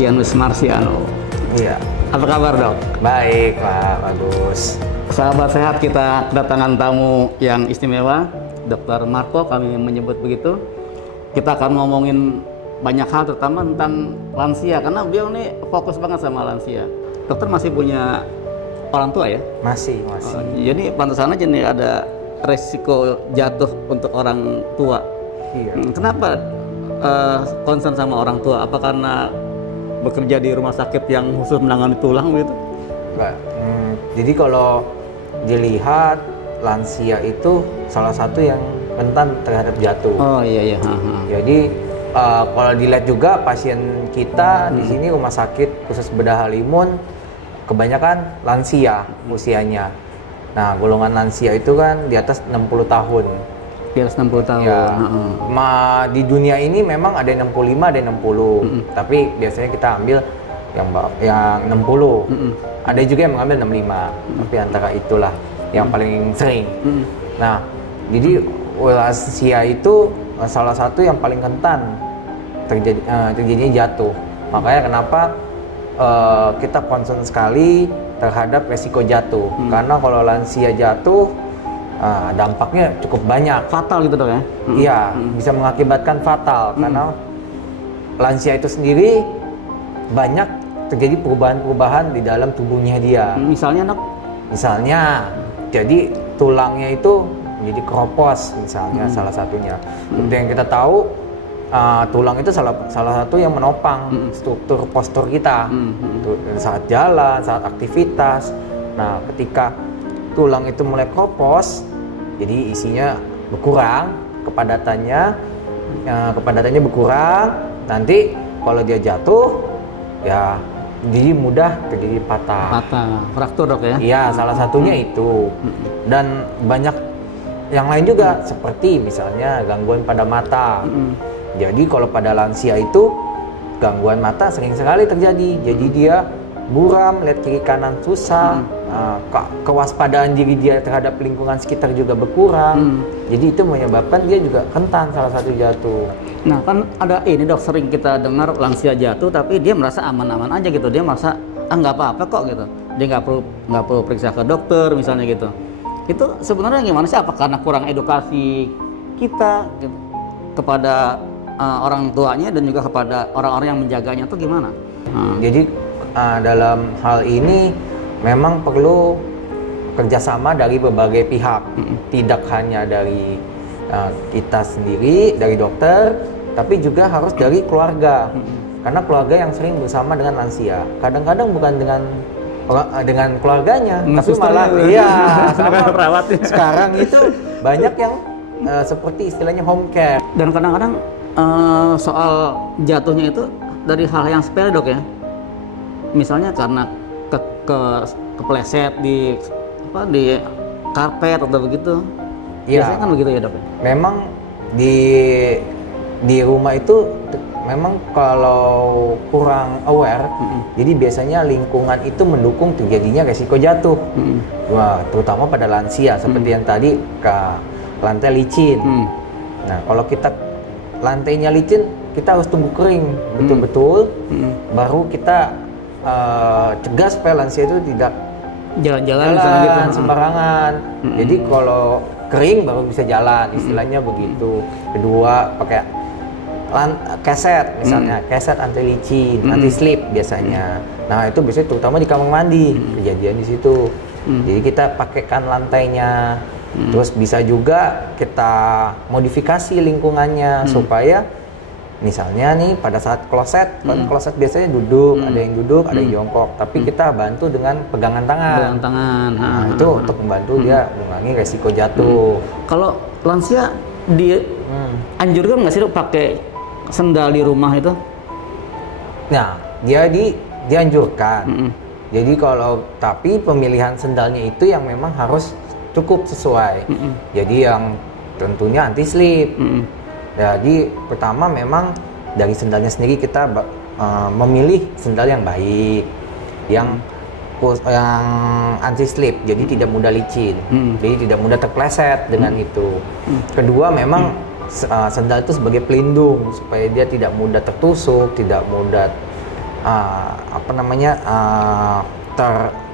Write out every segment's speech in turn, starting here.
Adrianus Marsiano. Iya. Apa kabar, Dok? Baik, Pak. Bagus. Sahabat sehat, kita kedatangan tamu yang istimewa, Dr. Marco, kami menyebut begitu. Kita akan ngomongin banyak hal, terutama tentang lansia, karena beliau ini fokus banget sama lansia. Dokter masih punya orang tua ya? Masih. Jadi pantesan aja nih ada resiko jatuh untuk orang tua. Iya. Kenapa concern sama orang tua? Apa karena bekerja di rumah sakit yang khusus menangani tulang gitu? Enggak. Jadi kalau dilihat lansia itu salah satu yang rentan terhadap jatuh. Oh iya. Jadi kalau dilihat juga pasien kita di sini rumah sakit khusus bedah Halimun kebanyakan lansia usianya. Nah, golongan lansia itu kan di atas 60 tahun. Di atas 60 tahun. Ya. Di dunia ini memang ada yang 65, ada yang 60. Tapi biasanya kita ambil yang 60. Ada juga yang mengambil 65. Tapi antara itulah yang paling sering. Nah, jadi lansia itu salah satu yang paling rentan terjadinya jatuh. Makanya kenapa kita concern sekali terhadap resiko jatuh. Karena kalau lansia jatuh, dampaknya cukup banyak. Fatal gitu, Dok ya? Iya, bisa mengakibatkan fatal. Karena lansia itu sendiri banyak terjadi perubahan-perubahan di dalam tubuhnya dia. Misalnya, Dok? Misalnya, jadi tulangnya itu menjadi keropos misalnya salah satunya. Seperti yang kita tahu, tulang itu salah satu yang menopang struktur postur kita saat jalan, saat aktivitas. Nah, ketika tulang itu mulai keropos, jadi isinya berkurang, kepadatannya berkurang. Nanti kalau dia jatuh, ya jadi mudah terjadi patah, fraktur, Dok ya? Iya, salah satunya itu. Dan banyak yang lain juga, seperti misalnya gangguan pada mata. Jadi kalau pada lansia itu gangguan mata sering sekali terjadi. Jadi dia buram, lihat kiri kanan susah, kewaspadaan diri dia terhadap lingkungan sekitar juga berkurang. Jadi itu menyebabkan dia juga rentan salah satu jatuh. Nah, kan ada ini, Dok, sering kita dengar lansia jatuh tapi dia merasa aman-aman aja gitu. Dia merasa nggak apa-apa kok gitu. Dia nggak perlu periksa ke dokter misalnya gitu. Itu sebenarnya gimana sih? Apa karena kurang edukasi kita gitu, kepada orang tuanya dan juga kepada orang-orang yang menjaganya, itu gimana? Jadi dalam hal ini memang perlu kerjasama dari berbagai pihak, tidak hanya dari kita sendiri, dari dokter, tapi juga harus dari keluarga. Karena keluarga yang sering bersama dengan lansia, kadang-kadang bukan dengan keluarganya, tapi malah sama perawat. Sekarang itu banyak yang seperti istilahnya home care. Dan kadang-kadang soal jatuhnya itu dari hal yang sepele, Dok ya. Misalnya karena kepleset di karpet atau begitu. Biasanya kan begitu ya, Dok. Memang di rumah itu memang kalau kurang aware, jadi biasanya lingkungan itu mendukung terjadinya resiko jatuh. Wah, terutama pada lansia seperti yang tadi ke lantai licin. Nah, kalau kita lantainya licin, kita harus tunggu kering betul-betul, baru kita cegah supaya lansia itu tidak jalan-jalan gitu sembarangan. Jadi kalau kering baru bisa jalan, istilahnya begitu. Kedua, pakai keset misalnya, keset anti licin, anti slip biasanya. Nah, itu biasanya terutama di kamar mandi, kejadian di situ. Jadi kita pakaikan lantainya. Terus bisa juga kita modifikasi lingkungannya supaya misalnya nih pada saat kloset, kan kloset biasanya duduk, ada yang duduk, ada yang jongkok, tapi kita bantu dengan pegangan tangan. Nah, itu untuk membantu dia mengurangi resiko jatuh. Kalau lansia anjurkan nggak sih, Dok, pakai sendal di rumah itu? Nah, dianjurkan. Jadi tapi pemilihan sendalnya itu yang memang harus cukup sesuai. Jadi yang tentunya anti slip. Jadi pertama memang dari sendalnya sendiri kita memilih sendal yang baik, yang anti slip, jadi tidak mudah licin, jadi tidak mudah terpleset dengan itu. Kedua memang sendal itu sebagai pelindung supaya dia tidak mudah tertusuk, tidak mudah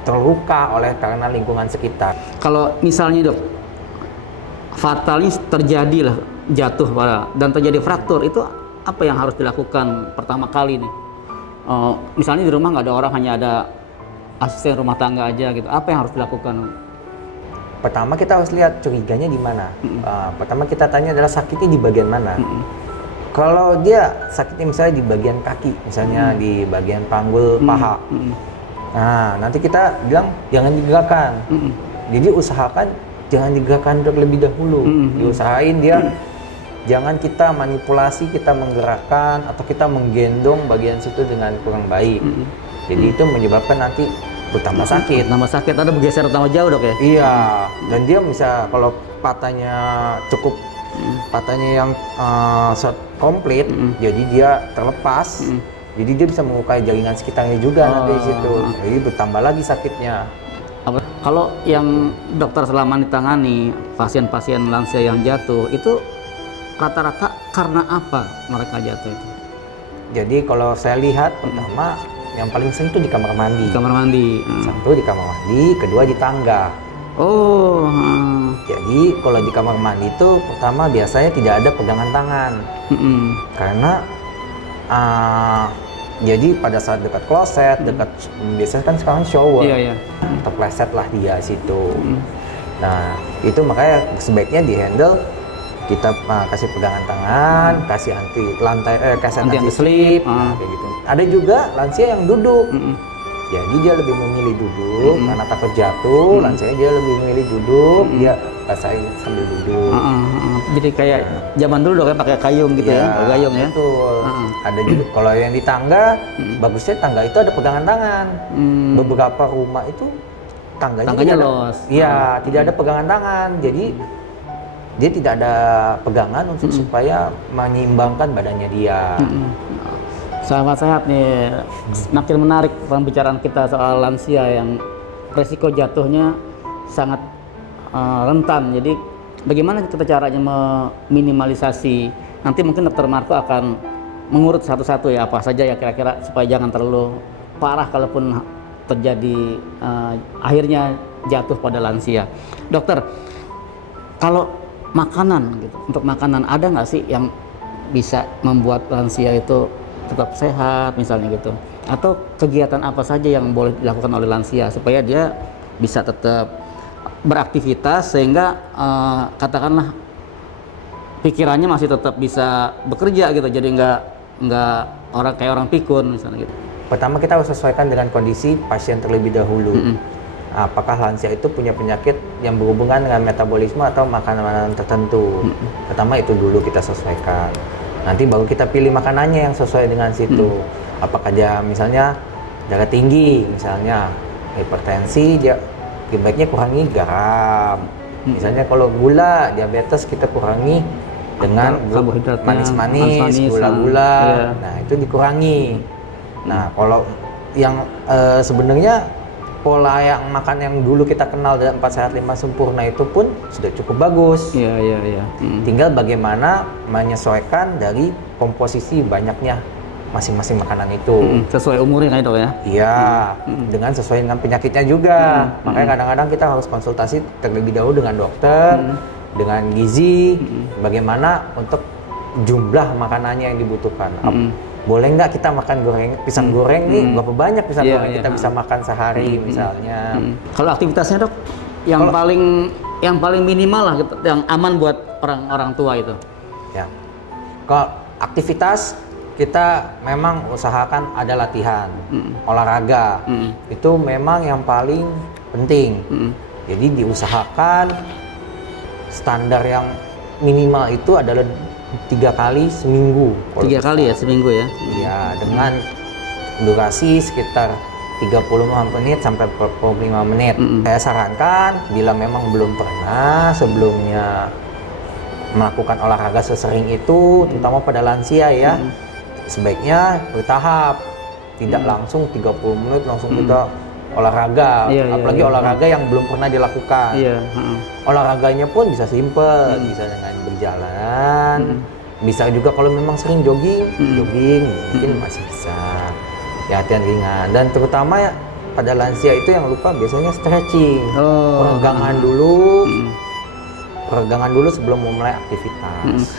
terluka oleh karena lingkungan sekitar. Kalau misalnya dok, fatalnya terjadi lah jatuh dan terjadi fraktur, itu apa yang harus dilakukan pertama kali nih? Misalnya di rumah nggak ada orang, hanya ada asisten rumah tangga aja gitu, apa yang harus dilakukan? Pertama kita harus lihat curiganya di mana. Pertama kita tanya adalah sakitnya di bagian mana. Kalau dia sakitnya misalnya di bagian kaki, misalnya di bagian panggul paha, nah nanti kita bilang jangan digerakkan. Jadi usahakan jangan digerakkan terlebih dahulu. Diusahain dia jangan kita manipulasi, kita menggerakkan atau kita menggendong bagian situ dengan kurang baik. Jadi itu menyebabkan nanti bertambah sakit. Tambah sakit, ada bergeser tambah jauh dok ya? Iya, dan dia bisa kalau patahnya cukup patahnya yang komplit, jadi dia terlepas, jadi dia bisa mengukai jaringan sekitarnya juga nanti di situ, jadi bertambah lagi sakitnya. Kalau yang dokter selama ditangani pasien-pasien lansia yang jatuh, itu rata-rata karena apa mereka jatuh itu? Jadi kalau saya lihat pertama yang paling sering itu di kamar mandi. Kamar mandi. Satu di kamar mandi, kedua di tangga. Jadi kalau di kamar mandi itu pertama biasanya tidak ada pegangan tangan, karena jadi pada saat dekat kloset, dekat biasanya kan sekarang shower, terpleset lah dia situ. Nah itu makanya sebaiknya di handle, kita kasih pegangan tangan, kasih kasih anti slip, kayak gitu. Ada juga lansia yang duduk. Jadi dia lebih memilih duduk karena takut jatuh. Lansia dia lebih memilih duduk, dia rasain sambil duduk. Jadi kayak zaman dulu dok ya, pakai kayung gitu ya, gayung ya. Betul. Ada juga kalau yang di tangga, bagusnya tangga itu ada pegangan tangan. Beberapa rumah itu tangganya los. Iya, tidak ada pegangan tangan. Jadi dia tidak ada pegangan untuk supaya menyeimbangkan badannya dia. Sahabat sehat nih, semakin menarik pembicaraan kita soal lansia yang resiko jatuhnya sangat rentan. Jadi bagaimana kita caranya meminimalisasi? Nanti mungkin Dr. Marco akan mengurut satu-satu ya, apa saja ya kira-kira supaya jangan terlalu parah kalaupun terjadi akhirnya jatuh pada lansia. Dokter, kalau makanan gitu, untuk makanan ada nggak sih yang bisa membuat lansia itu tetap sehat misalnya gitu, atau kegiatan apa saja yang boleh dilakukan oleh lansia supaya dia bisa tetap beraktivitas sehingga katakanlah pikirannya masih tetap bisa bekerja gitu, jadi nggak orang pikun misalnya gitu. Pertama kita harus sesuaikan dengan kondisi pasien terlebih dahulu. Apakah lansia itu punya penyakit yang berhubungan dengan metabolisme atau makanan tertentu. Pertama itu dulu kita sesuaikan. Nanti baru kita pilih makanannya yang sesuai dengan situ. Apakah dia misalnya darah tinggi, misalnya hipertensi, dia baiknya kurangi garam. Misalnya kalau gula, diabetes kita kurangi dengan manis-manis, gula-gula. Nah itu dikurangi. Nah kalau yang sebenarnya pola yang makan yang dulu kita kenal dari 4 sehat 5 sempurna itu pun sudah cukup bagus. Tinggal bagaimana menyesuaikan dari komposisi banyaknya masing-masing makanan itu. Sesuai umurnya kan itu ya? Iya, dengan sesuai dengan penyakitnya juga. Makanya kadang-kadang kita harus konsultasi terlebih dahulu dengan dokter, dengan gizi, bagaimana untuk jumlah makanannya yang dibutuhkan. Boleh nggak kita makan pisang goreng nih, berapa banyak pisang goreng kita bisa makan sehari misalnya. Kalau aktivitasnya dok, yang paling minimal lah gitu, yang aman buat orang tua itu. Ya, kalau aktivitas kita memang usahakan ada latihan, olahraga, itu memang yang paling penting. Jadi diusahakan standar yang minimal itu adalah 3 kali seminggu. 3 kali ya seminggu ya? Iya, dengan durasi sekitar 35 menit sampai 45 menit. Saya sarankan bila memang belum pernah sebelumnya melakukan olahraga sesering itu, terutama pada lansia ya, sebaiknya bertahap. Tidak langsung 30 menit langsung kita olahraga, apalagi olahraga yang belum pernah dilakukan. Olahraganya pun bisa simple, bisa dengan berjalan, bisa juga kalau memang sering jogging mungkin masih bisa. ya latihan ringan. Dan terutama ya pada lansia itu yang lupa biasanya stretching, peregangan dulu sebelum memulai aktivitas.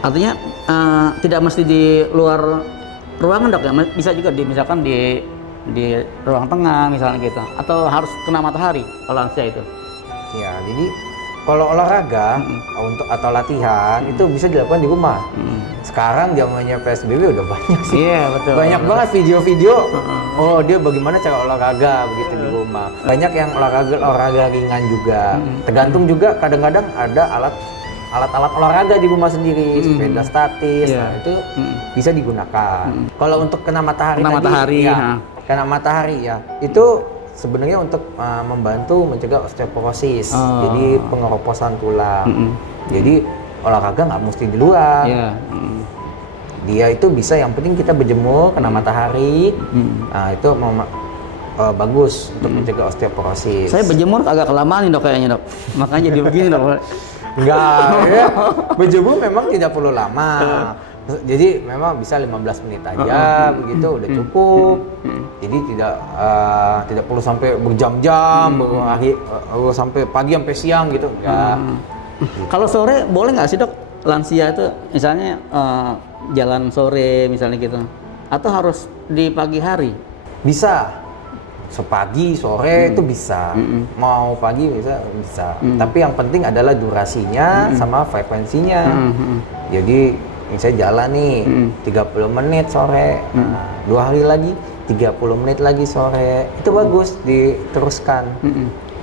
Artinya tidak mesti di luar ruangan dok ya, bisa juga misalkan di ruang tengah misalnya gitu, atau harus kena matahari kalau lansia itu? Ya, jadi kalau olahraga atau latihan itu bisa dilakukan di rumah. Sekarang zamannya PSBB udah banyak sih. Iya, betul. Banyak banget video-video. Oh, dia bagaimana cara olahraga begitu di rumah. Banyak yang olahraga ringan juga. Tergantung juga kadang-kadang ada alat-alat olahraga di rumah sendiri, sepeda statis. Nah, itu bisa digunakan. Kalau untuk kena matahari kena matahari ya. Itu sebenarnya untuk membantu mencegah osteoporosis, jadi pengeroposan tulang. Jadi olahraga nggak mesti di luar. Dia itu bisa, yang penting kita berjemur kena matahari. Nah, itu bagus untuk mencegah osteoporosis. Saya berjemur agak kelamaan nih dok kayaknya dok, makanya jadi begini dok. Enggak, ya. Berjemur memang tidak perlu lama. Jadi memang bisa 15 menit aja, begitu udah cukup. Jadi tidak perlu sampai berjam-jam, sampai pagi sampai siang gitu. Enggak. Kalau sore boleh nggak sih dok lansia itu misalnya jalan sore misalnya gitu, atau harus di pagi hari? Bisa, sepagi sore itu bisa, mau pagi bisa. Tapi yang penting adalah durasinya sama frekuensinya. Jadi misalnya jalan nih 30 menit sore, 2 hari lagi 30 menit lagi sore, itu bagus diteruskan.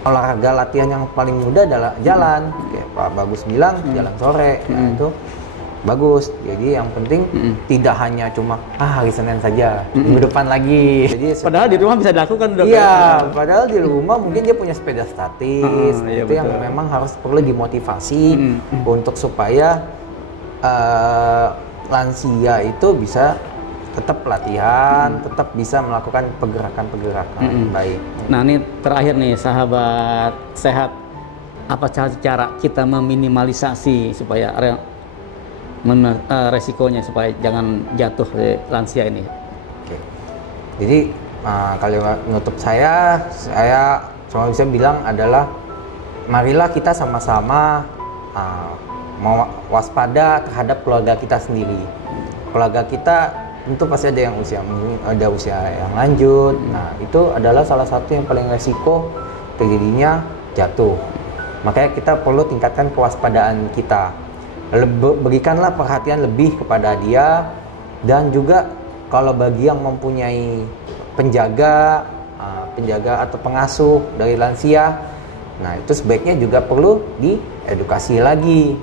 Olahraga latihan yang paling mudah adalah jalan, kayak Pak Bagus bilang jalan sore, ya, itu bagus. Jadi yang penting tidak hanya cuma hari Senin saja, minggu depan lagi. Jadi padahal di rumah bisa dilakukan dok. Iya, padahal di rumah mungkin dia punya sepeda statis. Iya, itu yang memang harus perlu dimotivasi untuk supaya lansia itu bisa tetap latihan, tetap bisa melakukan pergerakan-pergerakan yang baik. Nah ini terakhir nih sahabat sehat, apa cara kita meminimalisasi supaya resikonya supaya jangan jatuh di lansia ini? Oke. Jadi kalau menutup saya cuma bisa bilang adalah marilah kita sama-sama waspada terhadap keluarga kita sendiri. Keluarga kita tentu pasti ada yang usia yang lanjut. Nah, itu adalah salah satu yang paling resiko terjadinya jatuh. Makanya kita perlu tingkatkan kewaspadaan kita. Berikanlah perhatian lebih kepada dia, dan juga kalau bagi yang mempunyai penjaga atau pengasuh dari lansia, nah itu sebaiknya juga perlu diedukasi lagi.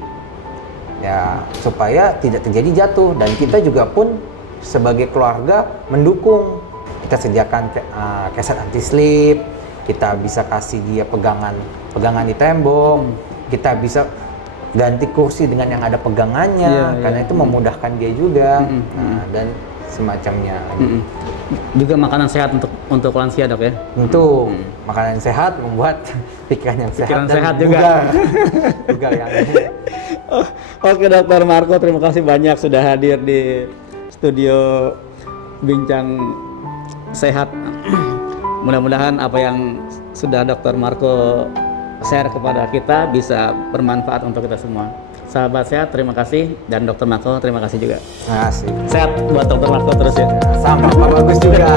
Ya, supaya tidak terjadi jatuh, dan kita juga pun sebagai keluarga mendukung. Kita sediakan keset anti slip, kita bisa kasih dia pegangan di tembok, kita bisa ganti kursi dengan yang ada pegangannya, karena itu memudahkan dia juga, dan semacamnya. Juga makanan sehat untuk lansia dok ya? Untuk makanan sehat membuat pikiran yang sehat, pikiran dan sehat juga. Bugar yang Oke Dokter Marco, terima kasih banyak sudah hadir di studio Bincang Sehat. Mudah-mudahan apa yang sudah Dokter Marco share kepada kita bisa bermanfaat untuk kita semua. Sahabat sehat, terima kasih, dan Dokter Marco terima kasih juga. Terima kasih. Sehat buat Dokter Marco terus ya. Sama Pak Bagus juga.